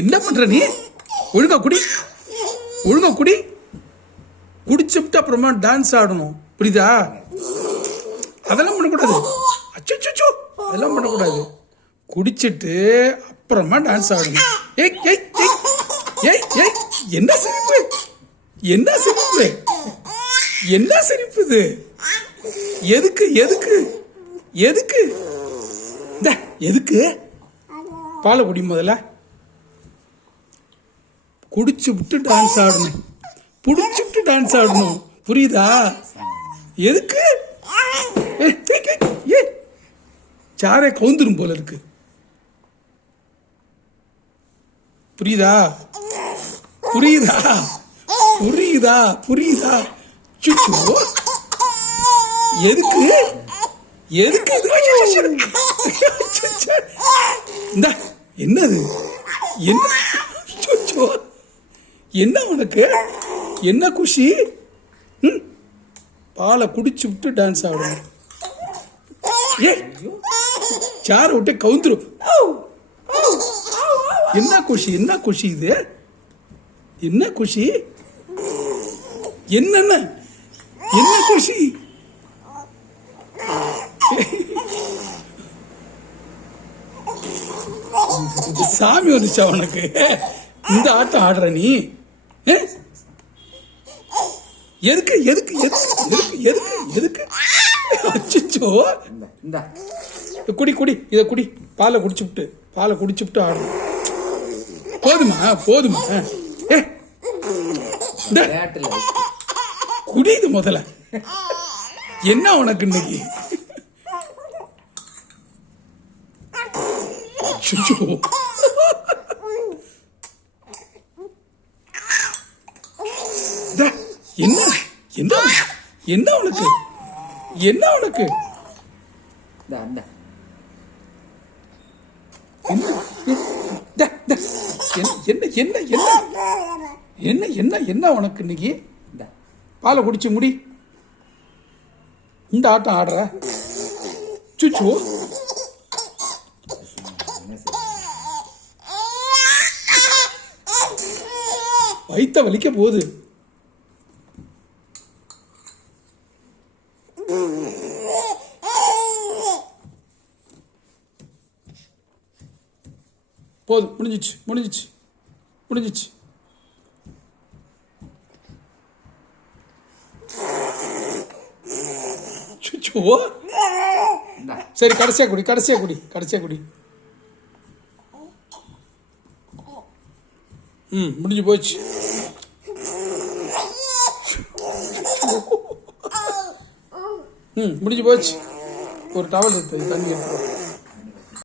என்ன பண்ற நீ? ஒழுங்கா குடி, ஒழுங்கா குடி. குடிச்சுட்டு அப்புறமா டான்ஸ் ஆடணும், புரியுதா? அதெல்லாம் பண்ணக்கூடாது. அச்சோ, அதெல்லாம் பண்ணக்கூடாது. குடிச்சிட்டு அப்புறமா டான்ஸ் ஆடணும். ஏய் ஏய் ஏய் ஏய் என்ன சிரிப்பு, என்ன சிரிப்பு, என்ன சிரிப்பு இது? எதுக்கு எதுக்கு எதுக்கு எதுக்கு? பாலை குடி முதல்ல. குடிச்சு விட்டு டான்ஸ் ஆடணும், புடிச்சு விட்டு டான்ஸ் ஆடணும், புரியுதா? எதுக்கு? சாரே கவுந்துரும் போல இருக்கு, புரியுதா? புரியுதா? புரியுதா? புரியுதா? சுச்சோ, எதுக்கு எதுக்கு? இந்த என்னது? என்ன சுச்சோ, என்ன உனக்கு? என்ன குஷி? பாலை குடிச்சு விட்டு டான்ஸ் ஆடணும். ஏ சார விட்டு கவுந்துரும். என்ன குஷி, என்ன குஷி இது? என்ன குஷி? என்னென்ன என்ன குஷி? சாமி வந்துச்சா உனக்கு? இந்த ஆட்டம் ஆடுற நீ? எதுக்கு எதுக்கு எதுக்கு எதுக்கு எதுக்கு? அச்சோ, குடி குடி, இத குடி. பாலை குடிச்சுட்டு, பாலை குடிச்சுட்டு ஆடணும். போதுமா போதுமா? குடிது முதல்ல. என்ன உனக்கு இன்னைக்கு? என்ன என்ன என்ன உனக்கு? என்ன உனக்கு? என்ன என்ன என்ன என்ன என்ன உனக்கு இன்னைக்கு? பாலை குடிச்சு முடி. இந்த ஆட்டம் ஆடுற சுச்சு. வயித்த வலிக்க போகுது. போதும், முடிஞ்சிச்சு முடிஞ்சிச்சு முடிஞ்சிச்சு. சரி, கடைசியா குடி, கடைசியா குடி, கடைசியா குடி. முடிஞ்சு போச்சு. முடிஞ்சு போச்சு. ஒரு டவல் இருக்கு, தண்ணி எடுத்து